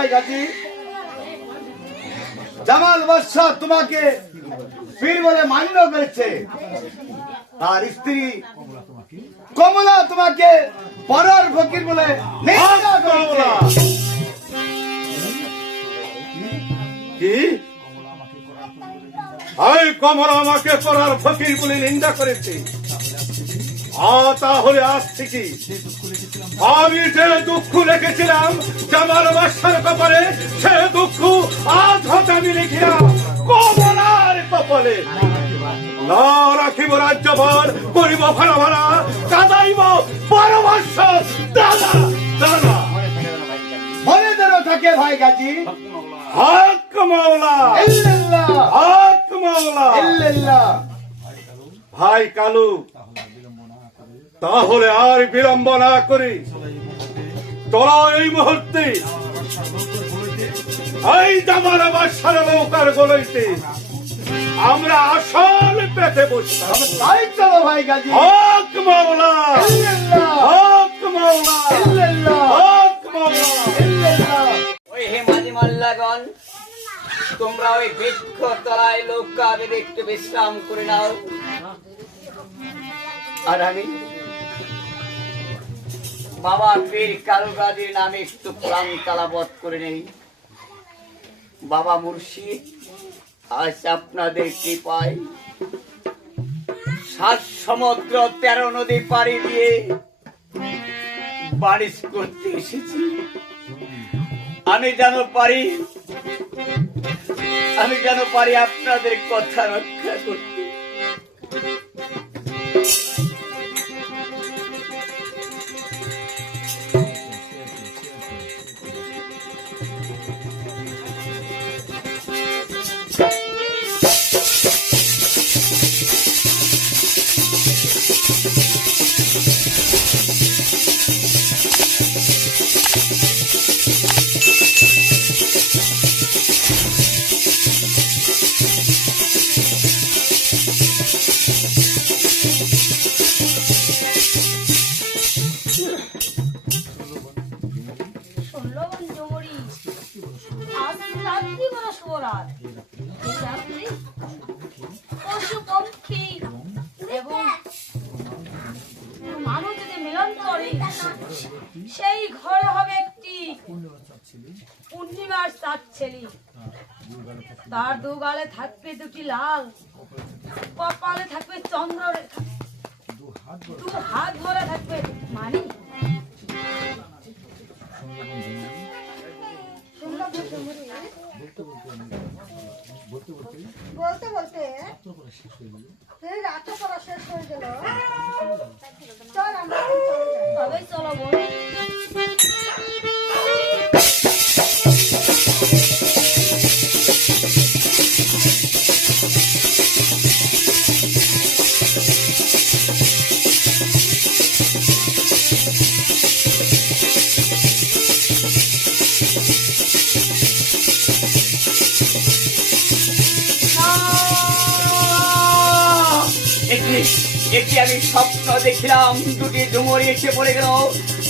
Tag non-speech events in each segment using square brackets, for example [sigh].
ভাই গাজী। জামাল বাদশাহ তোমাকে পীর বলে মান্য করেছে। তার স্ত্রী কমলা তোমাকে পরার ফকির বলে কি? আই কমলা আমাকে করার ফকির বলে নিন্দা করেছে। আ তাহলে আজ থেকে আমি যে দুঃখ রেখেছিলাম জামাল বাসার কপালে সে দুঃখ আজ হতে আমি লিখিলাম কমলার কপালে। না রাখিব রাজ্যভার করিব ভাড়া ভাড়া কাদাইব বৎসর দাদা দাদা। মনে যেন থাকে ভাই গাজী। হক মাওলা হক মাওলা ভাই কালু তাহলে আর বিলম্ব না করি। তোরা এই মুহূর্তে এই দামার আবার বাসার নৌকার গলইতে আমরা আসল পেতে বসতাম। তাই চলো ভাই গাজী। হক মাওলা। হক মাওলা। হক মাওলা। ওই হেমাজি মাল্লাগণ তোমরা ওই বৃক্ষ তলায় লোকাদের একটু বিশ্রাম করে নাও। আর আমি বাবা পীর কালুগাদির নামে একটু কোরআন তালাবত করে নেই। বাবা মুর্শিদ, আজ আপনাদের কৃপায় সাত সমুদ্র তেরো নদী পাড়ি দিয়ে বারিশ করতে এসেছি। আমি যেন পারি, আমি যেন পারি আপনাদের কথা রক্ষা করতে। সেই ঘরে হবে একটি পূর্ণিমার চাঁদ ছেলে তার দু গালে থাকবে দুটি লাল কপালে থাকবে। চন্দ্র রেখা দু হাত ধরে থাকবে। মানি বলতে বলতে এই রাতও পড়া শেষ হয়ে গেল। চল আমরা চলো চলে একটি আমি স্বপ্ন দেখলাম, দুটি ডুমুরি এসে পড়ে গেল।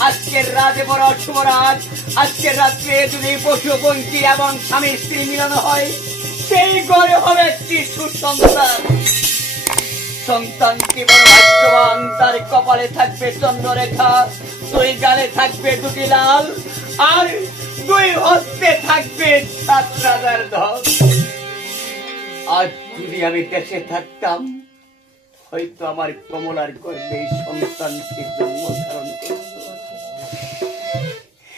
আজকের রাতে বড় শুভরাত আজকের রাত্রে যদি পশু পঙ্খী এবং স্বামী, স্ত্রী মিলন হয়। সেই ঘরে হবে একটি সুসন্তান। সন্তানটি বড় ভাগ্যবান? তার কপালে থাকবে চন্দ্ররেখা, দুই গালে থাকবে দুটি লাল, আর দুই হস্তে থাকবে সাত রাজার আজ যদি আমি দেশে থাকতাম হয়তো আমার কমলার এই সন্তানকে জন্ম ধারণ করত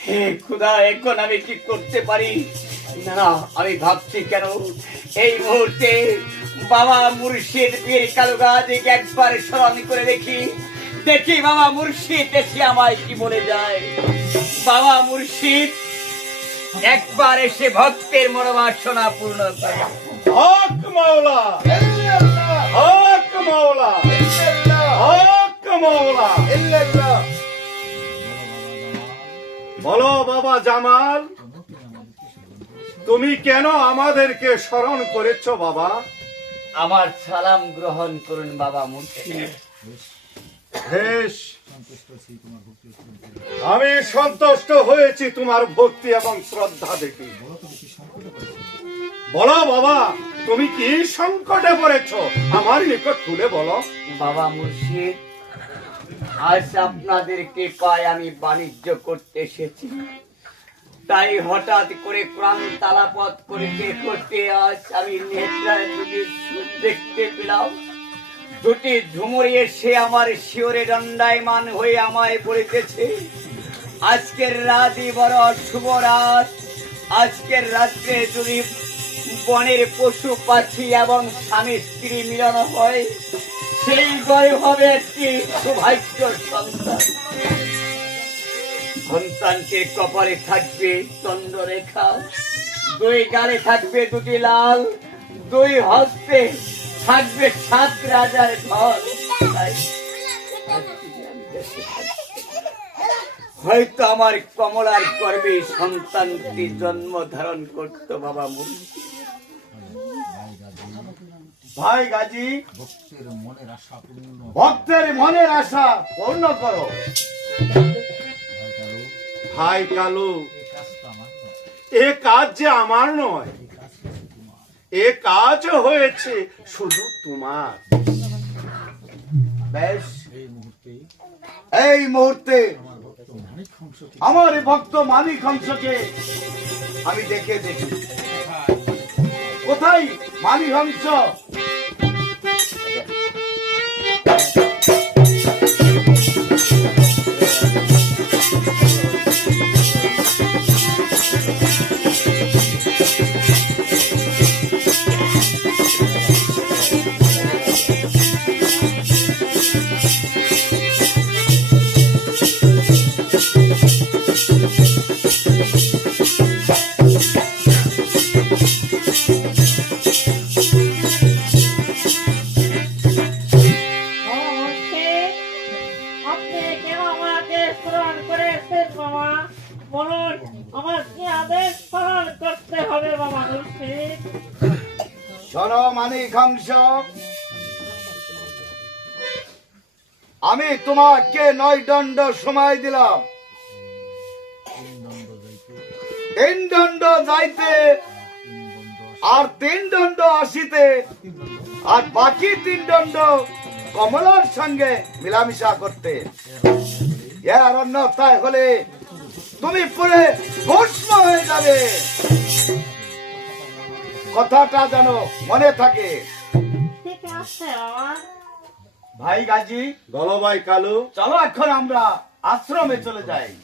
হে খুদা এখন আমি কি করতে পারি? না আমি ভাবছি কেন? এই মুহূর্তে বাবা মুর্শিদ পীর কালু একবার স্মরণ করে দেখি। দেখি বাবা মুর্শিদ এসে আমায় কি বলে যায়। বাবা মুর্শিদ একবার এসে ভক্তের মনোবাসনা পূর্ণ করে। হক মাওলা। হক হক বলো বাবা জামাল তুমি কেন আমাদেরকে স্মরণ করেছ বাবা? আমার সালাম গ্রহণ করুন বাবা বেশ। আমি সন্তুষ্ট হয়েছি তোমার ভক্তি এবং শ্রদ্ধা দেখি। বলো বাবা। তুমি কি সংকটে পড়েছ? আমার নিকট খুলে বলো। বাবা মুর্শিদ, আজ আপনাদের কৃপায় আমি বাণিজ্য করতে এসেছি। তাই হঠাৎ করে প্রাণ তালাপথ করতে করতে আজ আমি নেত্রায় সুর দেখতে পেলাম। দুটি ঝুমুর এসে আমার শিওরে দণ্ডায়মান হয়ে আমায় বলিতেছে, আজকের রাতই বড় শুভ রাত। আজকের রাত্রে যদি বনের পশু পাখি এবং স্বামী স্ত্রী মিলন হয়। সেই গয় হবে একটি সৌভাগ্য সন্তান। সন্তানকে কপালে থাকবে চন্দ্ররেখা, দুই গালে থাকবে দুটি লাল, দুই হস্তে থাকবে সাত রাজার ঘর হয়তো আমার কমলার গর্বে সন্তানটি জন্ম ধারণ করত বাবা মুনি ভাই গাজী ভক্তের মনের আশা পূর্ণ ভক্তের মনের আশা পূর্ণ করো। ভাই কালু। এ কাজ যে আমার নয় এ কাজ হয়েছে শুধু তোমার। বেশ এই মুহূর্তে আমার ভক্ত মানিক হংসকে আমি দেখে দেখি। কোথায়? মানিক হংস মামা বলুন, আমার কি আদেশ পালন করতে হবে মুর্শিদ শোনো আমি তোমাকে নয় দণ্ড সময় দিলাম। তিন দণ্ড যাইতে আর তিন দণ্ড আসিতে আর বাকি তিন দণ্ড কমলার সঙ্গে মিলামিশা করতে। এর অন্যথায় হলে তুমি পুরে ভস্ম হয়ে যাবে। কথাটা যেন মনে থাকে। ভাই গাজী বলো ভাই কালু। চলো এখন আমরা আশ্রমে চলে যাই।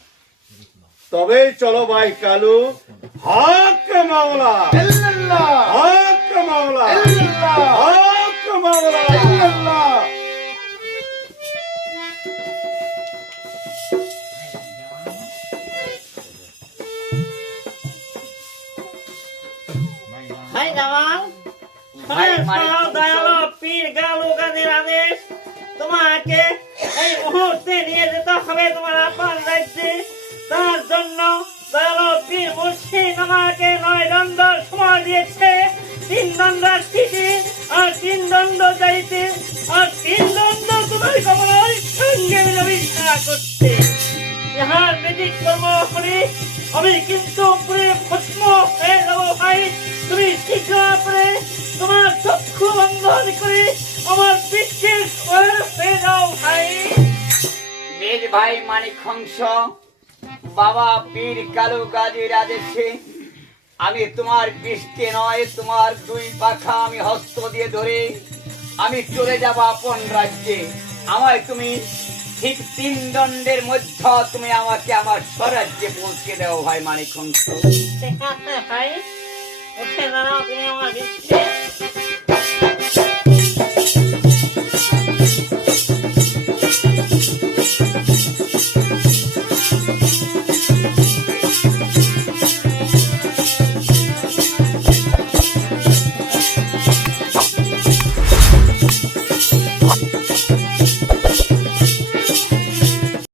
তবে চলো ভাই কালু। হক মাওলা। হক মাওলা। হক মাওলা। ভাই জামাল ভাই মানিক শোনো, দয়ালো পীর গালু গানের আদেশ। তোমাকে এই মুহূর্তে নিয়ে যেতে হবে তোমার আপন রাজ্যে তার জন্য দয়ালো পীর মুর্শিদ আমাকে নয় দণ্ড সময় দিয়েছে। তিন দণ্ড স্থিতি আর তিন দণ্ড যাইতে আর তিন দণ্ড তোমার কমলার সঙ্গে মিলামিশা করতে। ইহার কর্ম করি আমি কিন্তু পুরে ভাই মানিক হংস বাবা পীর কালু গাজীর আদেশে আমি তোমার বৃষ্টি নয়, তোমার দুই পাখা আমি হস্ত দিয়ে ধরে। আমি চলে যাব আপন রাজ্যে। আমায় তুমি ঠিক তিন দণ্ডের মধ্যে তুমি আমাকে আমার স্বরাজ্যে পৌঁছে দাও ভাই মানিক [laughs]